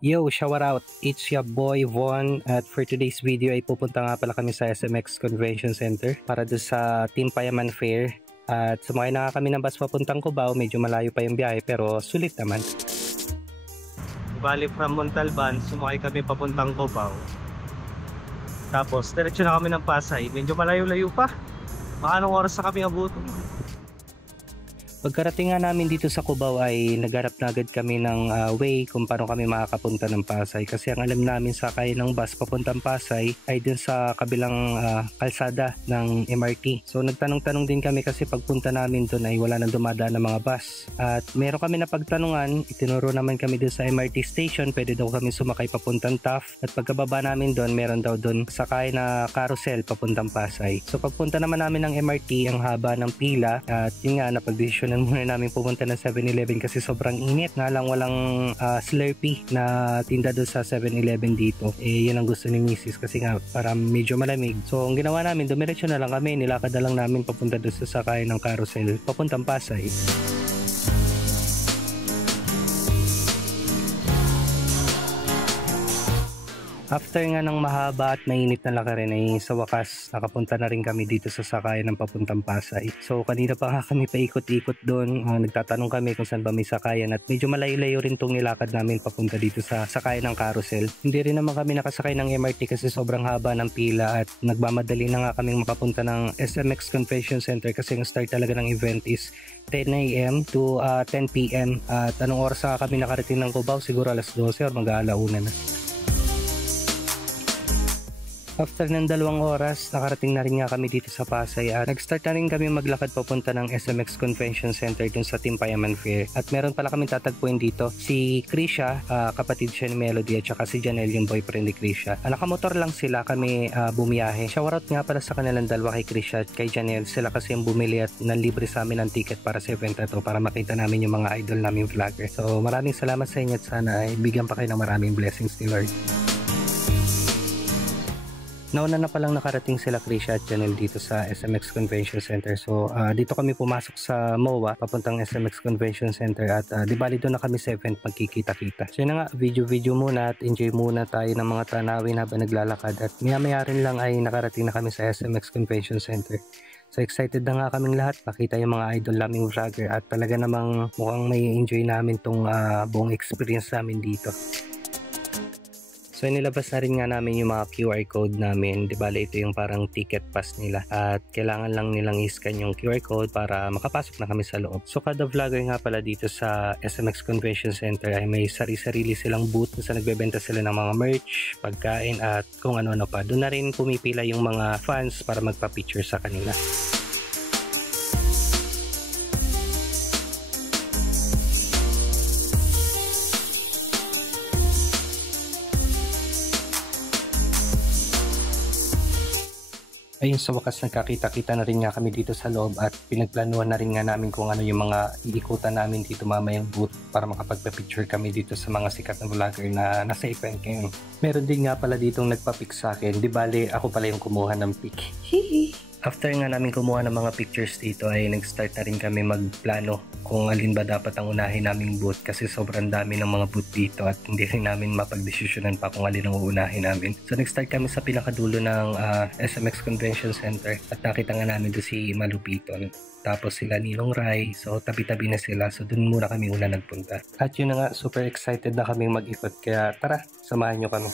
Yo, shout out! It's your boy Von at for today's video ay pupunta nga pala kami sa SMX Convention Center para doon sa Team Payaman Fair. At sumakay na nga kami ng bus papuntang Cubao, medyo malayo pa yung biyahe pero sulit naman. Bali from Montalban, sumakay kami papuntang Cubao. Tapos diretso na kami ng Pasay, medyo malayo-layo pa. Baka anong oras na kami abutin. Pagkarating nga namin dito sa Cubao ay nagharap na agad kami ng way kung paano kami makakapunta ng Pasay. Kasi ang alam namin sakay ng bus papuntang Pasay ay dun sa kabilang kalsada ng MRT. So nagtanong-tanong din kami kasi pagpunta namin dun ay wala nang dumadaan ng mga bus. At meron kami na pagtanungan, itinuro naman kami dun sa MRT station, pwede daw kami sumakay papuntang Taft. At pagkababa namin dun, meron daw dun sakay na carousel papuntang Pasay. So pagpunta naman namin ng MRT, ang haba ng pila at yun nga, napagdesisyon muna namin pumunta ng 7-Eleven kasi sobrang init. Nga lang walang Slurpee na tinda doon sa 7-Eleven dito. Yun ang gusto ni Mrs. kasi nga para medyo malamig. So ang ginawa namin, dumiretso na lang kami. Nilakad na lang namin papunta doon sa sakay ng carousel papuntang Pasay. After nga ng mahaba at mainit na lakarin ay sa wakas nakapunta na rin kami dito sa sakayan ng papuntang Pasay. So kanina pa nga kami paikot-ikot doon, nagtatanong kami kung saan ba may sakayan at medyo malayo-layo rin tong nilakad namin papunta dito sa sakayan ng carousel. Hindi rin naman kami nakasakay ng MRT kasi sobrang haba ng pila at nagmamadali na nga kaming makapunta ng SMX Convention Center kasi ang start talaga ng event is 10 AM to 10 PM at anong oras na kami nakarating ng Cubao? Siguro alas 12 or mag-aalauna na. After ng 2 oras, nakarating na rin nga kami dito sa Pasay at nag-start na rin kami maglakad papunta ng SMX Convention Center dun sa Team Payaman Fair. At meron pala kami tatagpuin dito, si Krisha, kapatid siya ni Melody at saka si Janelle, yung boyfriend ni Krisha. Nakamotor lang sila kami bumiyahe. Shoutout nga pala sa kanilang dalawa kay Krisha at kay Janelle. Sila kasi yung bumili at nanlibre sa amin ng ticket para sa event na to para makita namin yung mga idol naming vlogger. So maraming salamat sa inyo at sana ay bigyan pa kayo ng maraming blessings ni Lord. Nauna na palang nakarating sila Krisha at Janelle dito sa SMX Convention Center. So dito kami pumasok sa MOA papuntang SMX Convention Center at di bali doon na kami sa event magkikita-kita. So yun na nga, video muna at enjoy muna tayo ng mga tanawin habang naglalakad at maya rin lang ay nakarating na kami sa SMX Convention Center. So excited na nga kaming lahat makita yung mga idol naming vlogger at talaga namang mukhang may enjoy namin tong buong experience namin dito. So nilabas na rin nga namin yung mga QR code namin. Di bale ito yung parang ticket pass nila. At kailangan lang nilang i-scan yung QR code para makapasok na kami sa loob. So kada vlogger nga pala dito sa SMX Convention Center ay may sarili-sarili silang booth na sa nagbebenta sila ng mga merch, pagkain at kung ano-ano pa. Doon na rin pumipila yung mga fans para magpa-picture sa kanila. Ayun, sa wakas nagkakita-kita na rin nga kami dito sa loob at pinagplanuhan na rin nga namin kung ano yung mga iikutan namin dito mamayang booth para makapagpa-picture kami dito sa mga sikat na vlogger na nasa event ngayon. Meron din nga pala ditong nagpa-pic sa akin. Di bale, ako pala yung kumuha ng pic. After nga namin kumuha ng mga pictures dito ay nag-start na rin kami magplano kung alin ba dapat ang unahin naming booth kasi sobrang dami ng mga booth dito at hindi rin namin mapagdesisyonan pa kung alin ang uunahin namin. So nag-start kami sa pinakadulo ng SMX Convention Center at nakita nga namin doon si Malupiton. Tapos sila Ninong Rai, so tabi-tabi na sila, so dun muna kami una nagpunta. At yun na nga, super excited na kaming mag-ikot kaya tara, samahan nyo kami.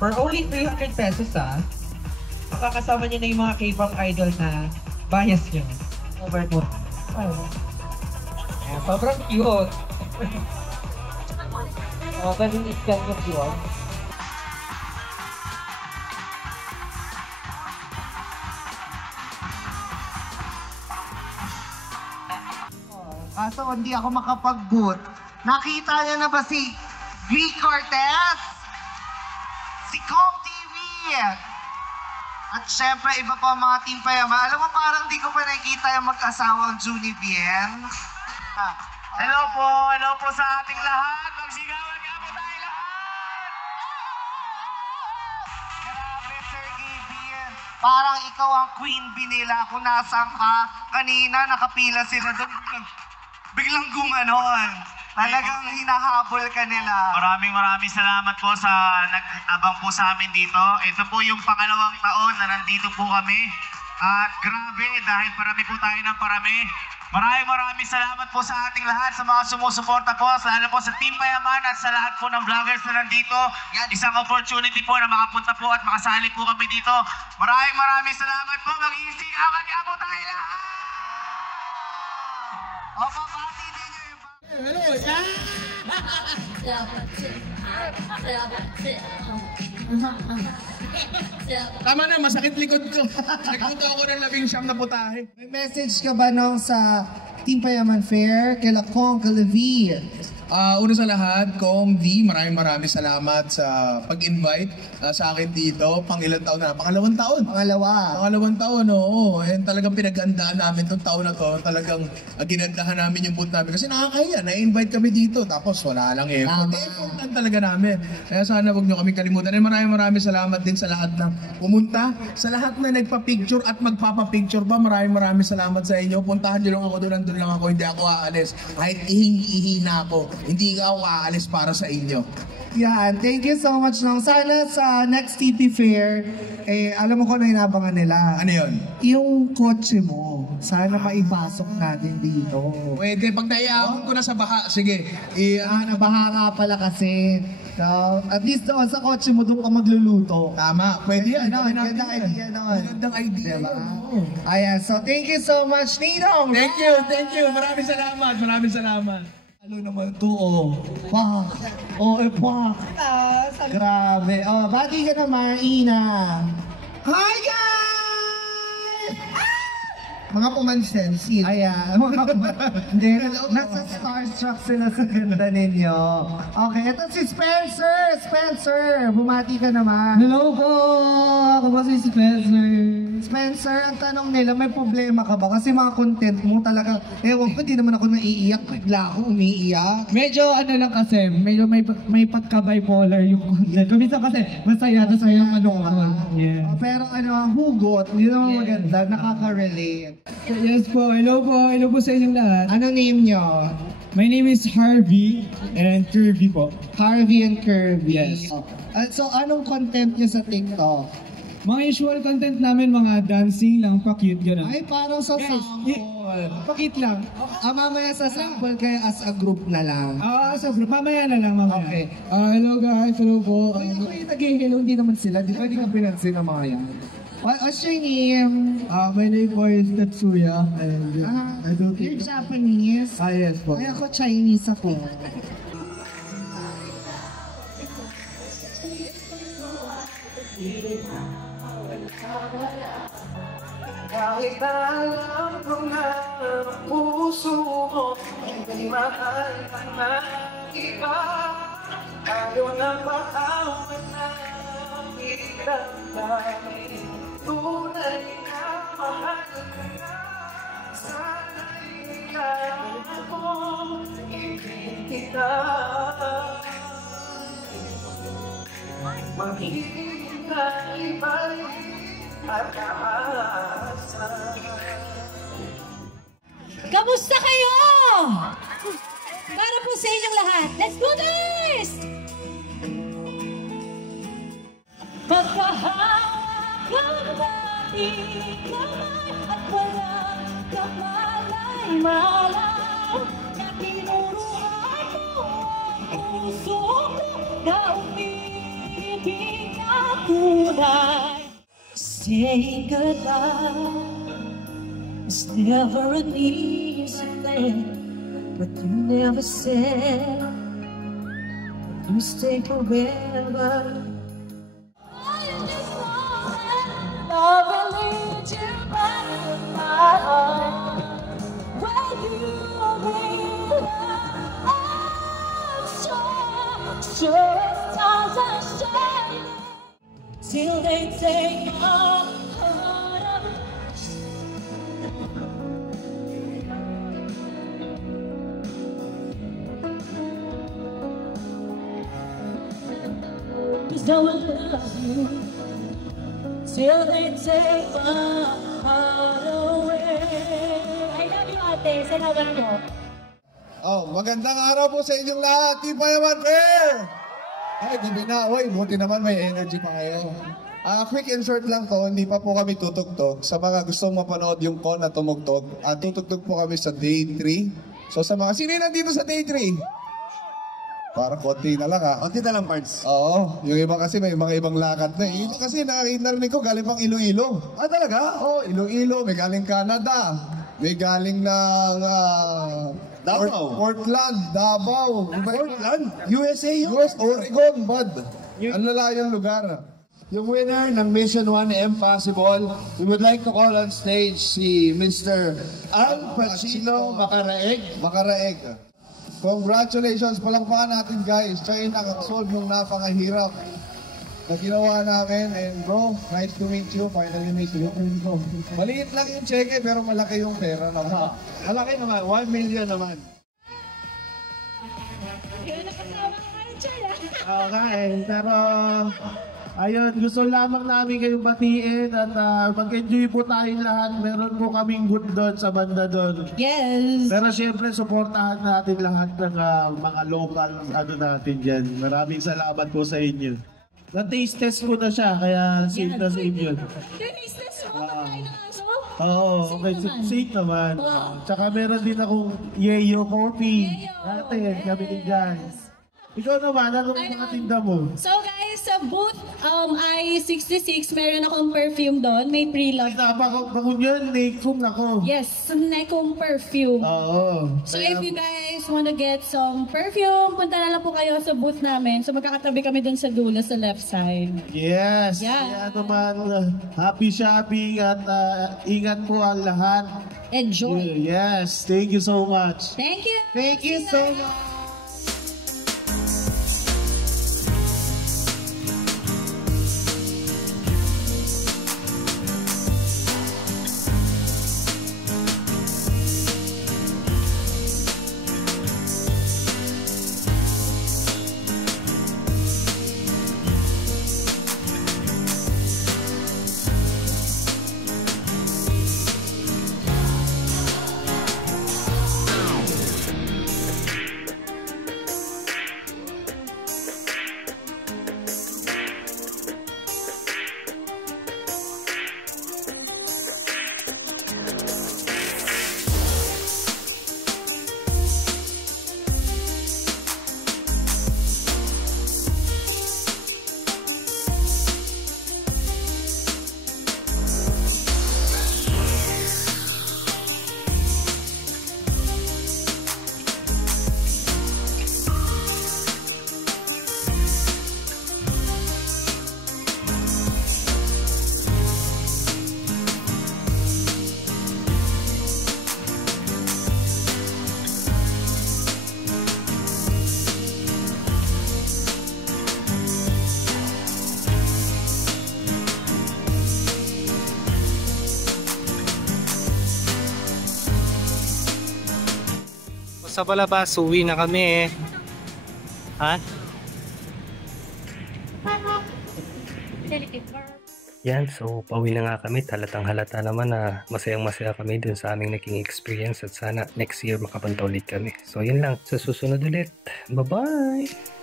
For only 300 pesos makakasama niyo na yung mga K-pop idol na bias niyo. Over po. Sobrang cute. Pwede i-scan yung cute. Kaso hindi ako makapag-boot. Nakita niyo na ba si V. Cortez? Si Kong TV! At syempre, iba pa ang mga Team Payama. Alam mo, parang di ko pa nakikita yung mag-asawang Junie Bien. Hello po sa ating lahat. Magsigawan nga po tayo lahat! Grabe, Sergey Bien. Parang ikaw ang queen bee nila. Kung nasaan ka, kanina nakapila sila doon. Biglang gumanon. Talagang hinahabol ka nila. Maraming salamat po sa nag-abang po sa amin dito. Ito po yung pangalawang taon na nandito po kami. At grabe, dahil parami po tayo ng parami. Maraming salamat po sa ating lahat, sa mga sumusuporta po, lalo po sa Team Payaman at sa lahat po ng vloggers na nandito. Isang opportunity po na makapunta po at makasali po kami dito. Maraming salamat po. Mag-iisigawan nga po tayo lahat! O, papati din nyo yung... Tama na, masakit likod ko. Nagpunta ako ng 19 na putahe. May message ka ba sa Team Payaman Fair? Kila Kong, kila V? Una sa lahat, Kong V, maraming salamat sa pag-invite sa akin dito. Ilang taon na? Pangalawang taon. Pangalawang taon, oo. And talagang pinagandaan namin itong taon na to. Talagang ginandahan namin yung booth namin. Kasi nakakahiya, na-invite kami dito. Tapos wala lang effort. Effort lang talaga namin. Kaya sana huwag nyo kami kalimutan. And maraming salamat din sa lahat ng pumunta. Sa lahat na nagpa-picture at magpapa-picture pa. Maraming salamat sa inyo. Puntahan nyo lang ako doon. Nandun lang ako. Hindi ako aalis. Kahit ihing-ihi na ako. Hindi ka ako aalis para sa inyo. Yan, thank you so much. Sana sa next TP Fair, alam mo ko na inabangan nila. Ano yun? Yung kotse mo, sana maipasok natin dito. Pwede, pag naiahon ko na sa baha, sige. Nabaha nga pala kasi. So, at least doon sa kotse mo, doon ka magluluto. Tama, pwede yan. Gandang idea doon. Gandang idea. Diba? Ayan, so thank you so much, Ninong! Thank you. Maraming salamat. Ano naman ito, Pak! Pak! Grabe. Bati ka naman, Ina. Hi, guys! Mga pumansin, ayan. Hindi, nasa starstruck sila sa ganda ninyo. Okay, ito si Spencer! Spencer, bumati ka naman. Hello po! Ako ba si Spencer? Spencer, ang tanong nila, may problema ka ba? Kasi mga content mo talaga, ewan ko, di naman ako naiiyak. Bigla ako umiiyak. Medyo ano lang kasi, medyo may pagka-bipolar yung content. Kumisa kasi, masaya yung ano ko. Yeah. Pero hugot, yun ang maganda, nakaka-relate. Yes po, hello po sa inyong lahat. Ano name nyo? My name is Harvey and Kirby po. Harvey and Kirby. Yes. So, anong content nyo sa TikTok? Mga usual content namin, mga dancing lang, pa-cute, gano'n. Ay, parang sa sample. Pa-cute lang. Mamaya sa sample kayo as a group na lang. Sa group, mamaya na lang, mamaya. Okay. Hello guys, hello po. Ako yung nag-hello, hindi naman sila. Di ba hindi ka pinansin ng mga yan? What's your name? My name po is Tetsuya. And I do You're Japanese? yes po. Ay, ako Chinese ako. Kahit alam ko na ang puso mo hindi mahal ka na iba. Ayaw na maawan na itamay. Tunay na mahal ka na. Sana'y kailangan mo ibig kita. Maghihintay at kaasa. Kamusta kayo? Para po sa inyong lahat. Let's do this! Pagkahawak ng dating kamay at walang kamalay-malay na tinuruan mo ang puso ko na umiinom hindi ka tunay. Saying goodbye is never an easy thing, but you never said that you stay forever. Love will lead you back to my heart, where you will. I'm sure stars are shining till they take my heart up. Cause no one loves you till they take my heart away. I love you, ate. Salamat po. Oh, magandang araw po sa inyong lahat. Team Payaman Fair! Ay, gabi na. Uy, buti naman may energy pa kayo. Quick insert lang to, hindi pa po kami tutugtog. Sa mga gustong mapanood yung con na tumugtog, tutugtog po kami sa Day 3. So sa mga, sino yung nandito sa Day 3? Parang konti na lang ha. Konti na lang, parts. Oo, yung iba kasi may mga ibang lakad na. Iba kasi narinig ko galing pang Iloilo. Ah, talaga? Oo, Iloilo, may galing Canada. May galing ng Davao. Portland, Davao. Portland? USA yun? US, Oregon, bud. Ang lalayang lugar. Yung winner ng Mission 1 Impossible, we would like to call on stage si Mr. Al Pacino Macaraeg. Macaraeg. Congratulations, palakpakan natin guys. Siya yung nakasolve ng napakahirap na ginawa namin. And bro, nice to meet you. Finally meet you. Maliit lang yung cheque pero malaki yung pera naman. Malaki naman, 1 million naman. Okay, pero ayun, gusto lamang namin kayong batiin at mag-enjoy po tayong lahat. Meron po kaming good doon sa banda doon. Yes! Pero siyempre, supportahan natin lahat ng mga local natin dyan. Maraming salamat po sa inyo. Na-taste test ko na siya, kaya safe na safe yun. Taste test mo ba tayo ng aso? Oo, okay, safe naman. Tsaka meron din akong Yeyo Coffee. Natin, kami din guys. Ikaw naman, anong mga tinda mo? So guys, sa booth I-66, meron akong perfume doon. May pre-love. Ay, napakabakong yun. Nakefum ako. Yes, Necom perfume. Oo. So if you guys wanna get some perfume, punta na lang po kayo sa booth namin. So magkakatabi kami doon sa dulo sa left side. Yes. Yeah. Kaya naman, happy shopping at ingat po ang lahat. Enjoy. Yes. Thank you so much. Thank you. Thank you so much. Sa palabas, uwi na kami. Ha? Yan, so pauwi na nga kami. Halatang halata naman na masayang masaya kami dun sa aming naging experience at sana next year makapunta ulit kami. So yun lang, sa susunod ulit. Bye-bye!